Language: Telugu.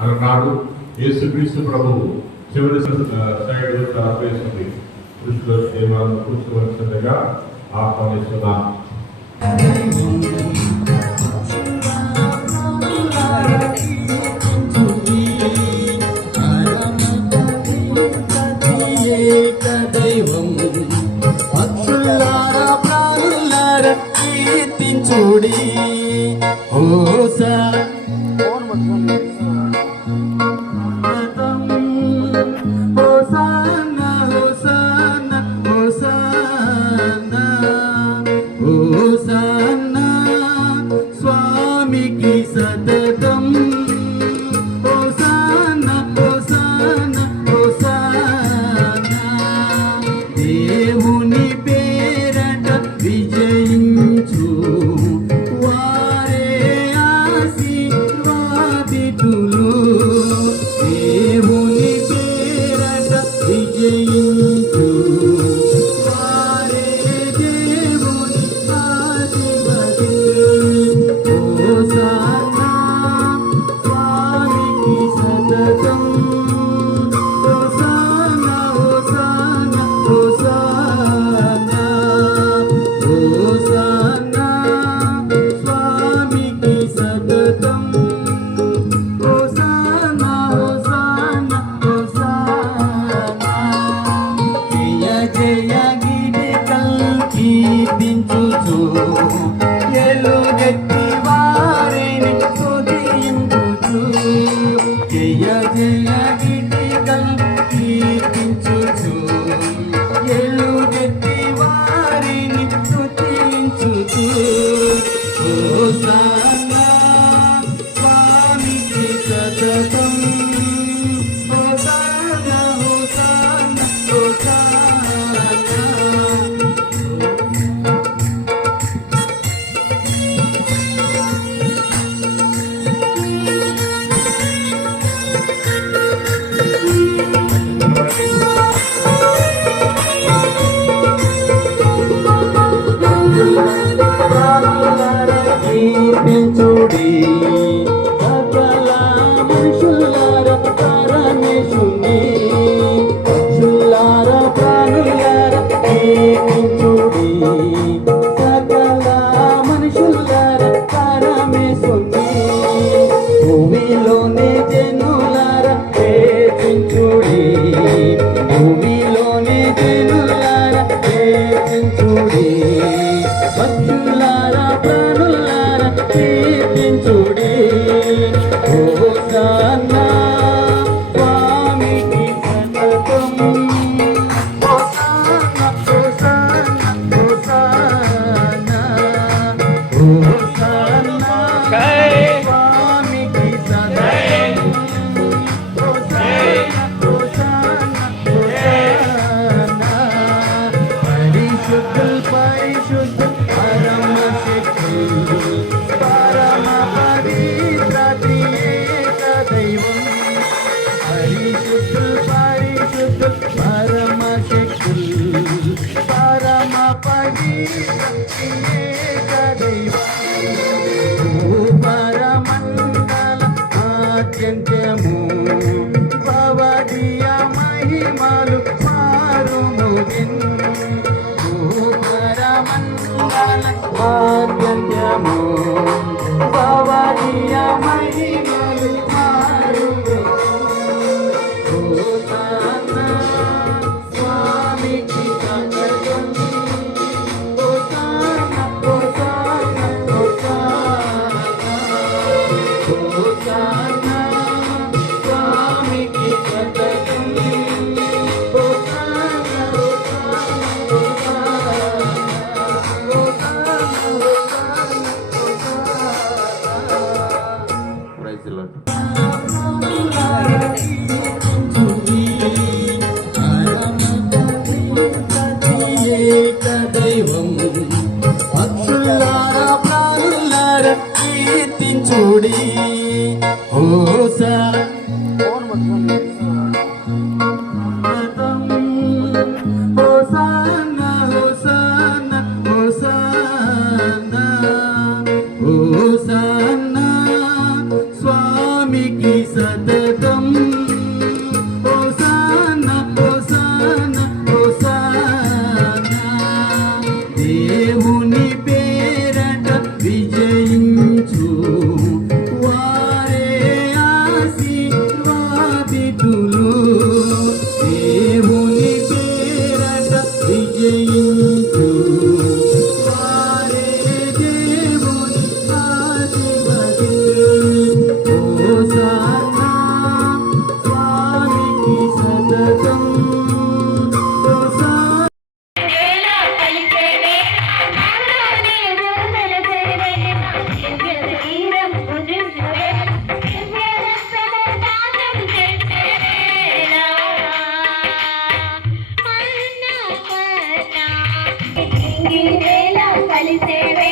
అలనాడు యేసుక్రీస్తు ప్రభువు చివరి సైడ్ తలపేస్తుంది కృష్ణుడు ఏమాను కూర్చోవలసిందిగా ఆహ్వానిస్తున్నాం. చూడి స్వామికి సతతం హోసానా హోసానా హోసానా దేవుని పేరట విజయించు వారే ఆశీర్వాదితులు దేవుని పేరట విజయించు వారే దేవుని ఆశీర్వదితులు హోసానా స్వామికి సతతం హోసానా హోసానా హోసానా హోసానా స్వామికి సతతం హోసానా హోసానా హోసానా జయ జయ గీతికల్ కీర్తించుచు ఎలుగెత్తి వారిని స్తుతించుచు జయ జయ గీతికల్ కీర్తించుచు ఎలుగెత్తి వారిని స్తుతించుచు హోసానా స్వామికి సతతం హోసానా హోసానా హోసానా కీర్తించుడి సకల మనుషులార పరమేశుని శుల్లార ప్రాణులార కీర్తించుడి సకల మనుషులార పరమేశుని భూమిలోనే జనులార కీర్తించుడి భూమిలోనే జనులార కీర్తించుడి పక్షులార ప్రాణులార కీర్తించుడి హోసానా స్వామికి సతతం హోసానా హోసానా హోసానా హోసానా స్వామికి సతతం హోసానా హోసానా హోసానా పరిశుద్ధుల్ పరిశుద్ధుల్ పరమ శక్తుల్ పరమ పవిత్ర త్రియేక దైవం పరిశుద్ధుల్ పరిశుద్ధుల్ పరమ శక్తుల్ పరమ పవిత్ర త్రియేక దైవం పరమండల ఆద్యంత్యము భవదీయ మహిమలు మారుముగిన్ పరమండల ఆద్యంత్యము భవదీయ మహిమలు మారుముగిన్ హోసానా స్వామికి సతతం హోసానా హోసానా హోసానా హోసానా స్వామికి సతతం hosanna hosanna hosanna hosanna hosanna hosanna స్వామికి సతతం హోసానా హోసానా హోసానా దేవుని పేరట విజయించు వారే ఆశీర్వాదితులు దేవుని పేరట విజయించు వారే దేవుని ఆశీర్వదితులు హోసానా స్వామికి సతతం హోసానా కలిసేవే